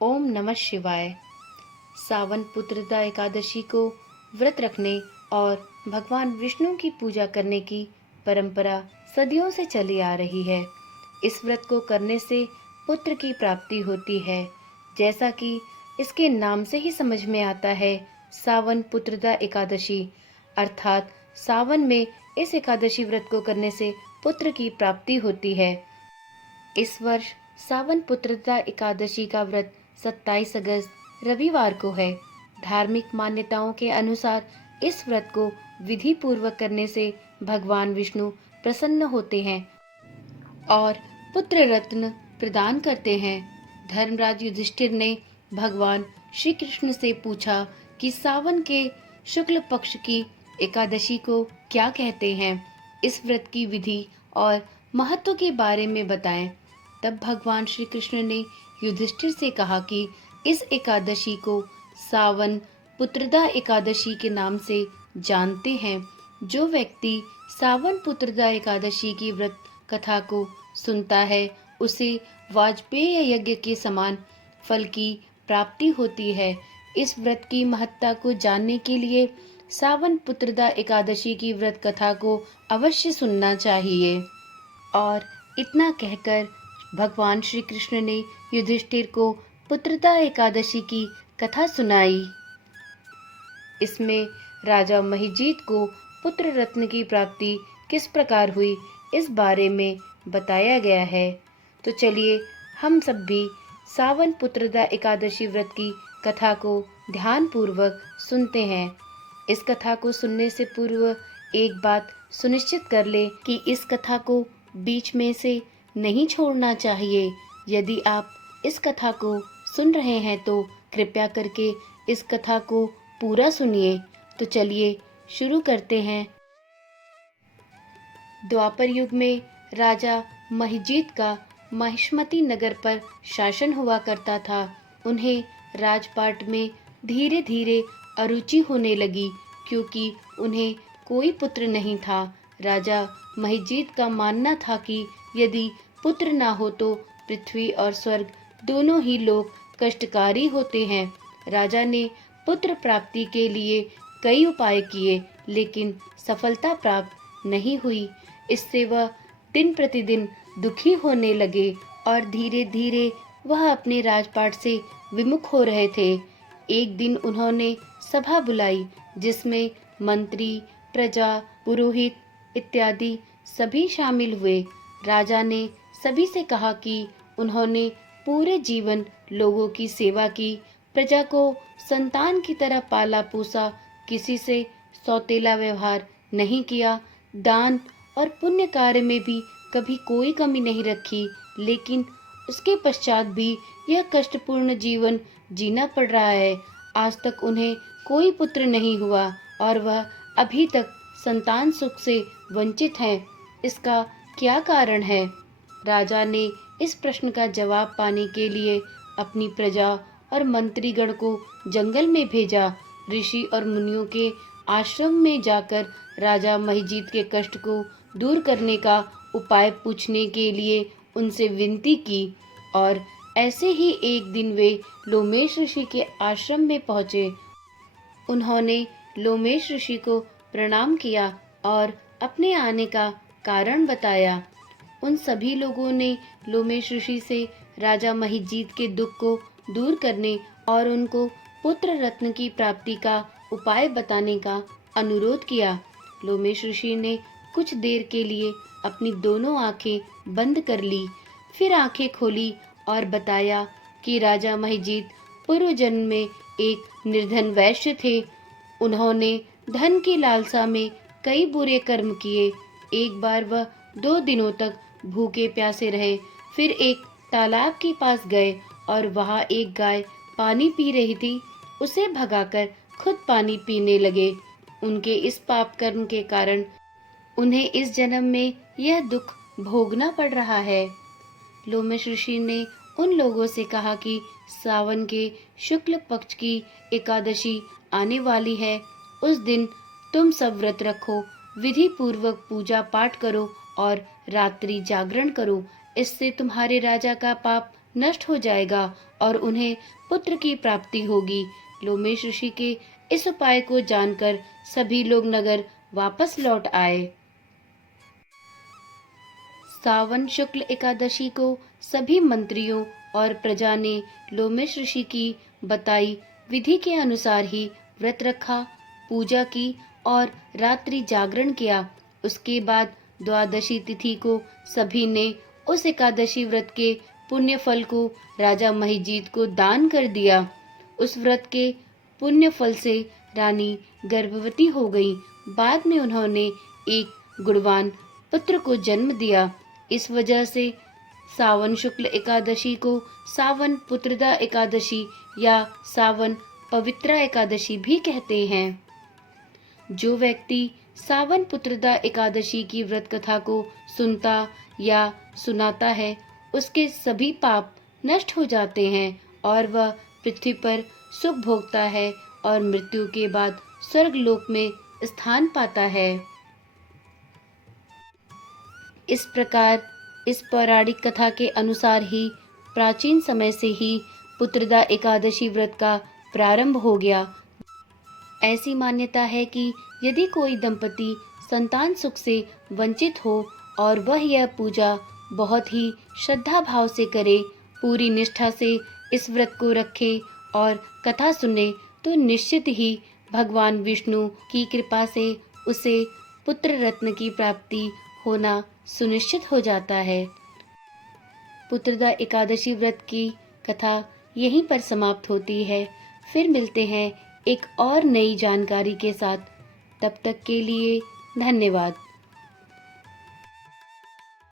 ओम नमः शिवाय। सावन पुत्रदा एकादशी को व्रत रखने और भगवान विष्णु की पूजा करने की परंपरा सदियों से चली आ रही है। इस व्रत को करने से पुत्र की प्राप्ति होती है। जैसा कि इसके नाम से ही समझ में आता है, सावन पुत्रदा एकादशी अर्थात सावन में इस एकादशी व्रत को करने से पुत्र की प्राप्ति होती है। इस वर्ष सावन पुत्रदा एकादशी का व्रत 27 अगस्त रविवार को है। धार्मिक मान्यताओं के अनुसार इस व्रत को विधि पूर्वक करने से भगवान विष्णु प्रसन्न होते हैं और पुत्र रत्न प्रदान करते हैं। धर्मराज युधिष्ठिर ने भगवान श्री कृष्ण से पूछा कि सावन के शुक्ल पक्ष की एकादशी को क्या कहते हैं, इस व्रत की विधि और महत्व के बारे में बताएं। तब भगवान श्री कृष्ण ने युधिष्ठिर से कहा कि इस एकादशी को सावन पुत्रदा एकादशी के नाम से जानते हैं। जो व्यक्ति सावन पुत्रदा एकादशी की व्रत कथा को सुनता है, उसे वाजपेय यज्ञ के समान फल की प्राप्ति होती है। इस व्रत की महत्ता को जानने के लिए सावन पुत्रदा एकादशी की व्रत कथा को अवश्य सुनना चाहिए। और इतना कहकर भगवान श्री कृष्ण ने युधिष्ठिर को पुत्रदा एकादशी की कथा सुनाई। इसमें राजा महिजीत को पुत्र रत्न की प्राप्ति किस प्रकार हुई, इस बारे में बताया गया है। तो चलिए हम सब भी सावन पुत्रदा एकादशी व्रत की कथा को ध्यान पूर्वक सुनते हैं। इस कथा को सुनने से पूर्व एक बात सुनिश्चित कर ले कि इस कथा को बीच में से नहीं छोड़ना चाहिए। यदि आप इस कथा को सुन रहे हैं तो कृपया करके इस कथा को पूरा सुनिए। तो चलिए शुरू करते हैं। द्वापर युग में राजा महिजीत का महिष्मती नगर पर शासन हुआ करता था। उन्हें राजपाट में धीरे धीरे अरुचि होने लगी, क्योंकि उन्हें कोई पुत्र नहीं था। राजा महिजीत का मानना था कि यदि पुत्र ना हो तो पृथ्वी और स्वर्ग दोनों ही लोग कष्टकारी होते हैं। राजा ने पुत्र प्राप्ति के लिए कई उपाय किए, लेकिन सफलता प्राप्त नहीं हुई। इससे वह दिन प्रतिदिन दुखी होने लगे और धीरे धीरे वह अपने राजपाट से विमुख हो रहे थे। एक दिन उन्होंने सभा बुलाई, जिसमें मंत्री, प्रजा, पुरोहित इत्यादि सभी शामिल हुए। राजा ने सभी से कहा कि उन्होंने पूरे जीवन लोगों की सेवा की, प्रजा को संतान की तरह पाला पोसा, किसी से सौतेला व्यवहार नहीं किया, दान और पुण्य कार्य में भी कभी कोई कमी नहीं रखी। लेकिन उसके पश्चात भी यह कष्टपूर्ण जीवन जीना पड़ रहा है। आज तक उन्हें कोई पुत्र नहीं हुआ और वह अभी तक संतान सुख से वंचित हैं। इसका क्या कारण है? राजा ने इस प्रश्न का जवाब पाने के लिए अपनी प्रजा और मंत्रीगण को जंगल में भेजा। ऋषि और मुनियों के आश्रम में जाकर राजा महिजीत के कष्ट को दूर करने का उपाय पूछने के लिए उनसे विनती की। और ऐसे ही एक दिन वे लोमेश ऋषि के आश्रम में पहुंचे। उन्होंने लोमेश ऋषि को प्रणाम किया और अपने आने का कारण बताया। उन सभी लोगों ने लोमेश ऋषि से राजा महिजीत के दुख को दूर करने और उनको पुत्र रत्न की प्राप्ति का उपाय बताने का अनुरोध किया। लोमेश ऋषि ने कुछ देर के लिए अपनी दोनों आंखें बंद कर ली, फिर आंखें खोली और बताया कि राजा महिजीत पूर्व जन्म में एक निर्धन वैश्य थे। उन्होंने धन की लालसा में कई बुरे कर्म किए। एक बार वह 2 दिनों तक भूखे प्यासे रहे। फिर एक तालाब के पास गए और वहां एक गाय पानी पी रही थी। उसे भगाकर खुद पानी पीने लगे। उनके इस पाप कर्म के कारण उन्हें इस जन्म में यह दुख भोगना पड़ रहा है। लोमेश ऋषि ने उन लोगों से कहा कि सावन के शुक्ल पक्ष की एकादशी आने वाली है। उस दिन तुम सब व्रत रखो, विधि पूर्वक पूजा पाठ करो और रात्रि जागरण करो। इससे तुम्हारे राजा का पाप नष्ट हो जाएगा और उन्हें पुत्र की प्राप्ति होगी। लोमेश ऋषि के इस उपाय को जानकर सभी लोग नगर वापस लौट आए। सावन शुक्ल एकादशी को सभी मंत्रियों और प्रजा ने लोमेश ऋषि की बताई विधि के अनुसार ही व्रत रखा, पूजा की और रात्रि जागरण किया। उसके बाद द्वादशी तिथि को सभी ने उस एकादशी व्रत के पुण्य फल को राजा महिजीत को दान कर दिया। उस व्रत के पुण्य फल से रानी गर्भवती हो गई। बाद में उन्होंने एक गुणवान पुत्र को जन्म दिया। इस वजह से सावन शुक्ल एकादशी को सावन पुत्रदा एकादशी या सावन पवित्रा एकादशी भी कहते हैं। जो व्यक्ति सावन पुत्रदा एकादशी की व्रत कथा को सुनता या सुनाता है, उसके सभी पाप नष्ट हो जाते हैं और वह पृथ्वी पर सुख भोगता है और मृत्यु के बाद स्वर्गलोक में स्थान पाता है। इस प्रकार इस पौराणिक कथा के अनुसार ही प्राचीन समय से ही पुत्रदा एकादशी व्रत का प्रारंभ हो गया। ऐसी मान्यता है कि यदि कोई दंपति संतान सुख से वंचित हो और वह यह पूजा बहुत ही श्रद्धा भाव से करे, पूरी निष्ठा से इस व्रत को रखे और कथा सुने, तो निश्चित ही भगवान विष्णु की कृपा से उसे पुत्र रत्न की प्राप्ति होना सुनिश्चित हो जाता है। पुत्रदा एकादशी व्रत की कथा यहीं पर समाप्त होती है। फिर मिलते हैं एक और नई जानकारी के साथ। तब तक के लिए धन्यवाद।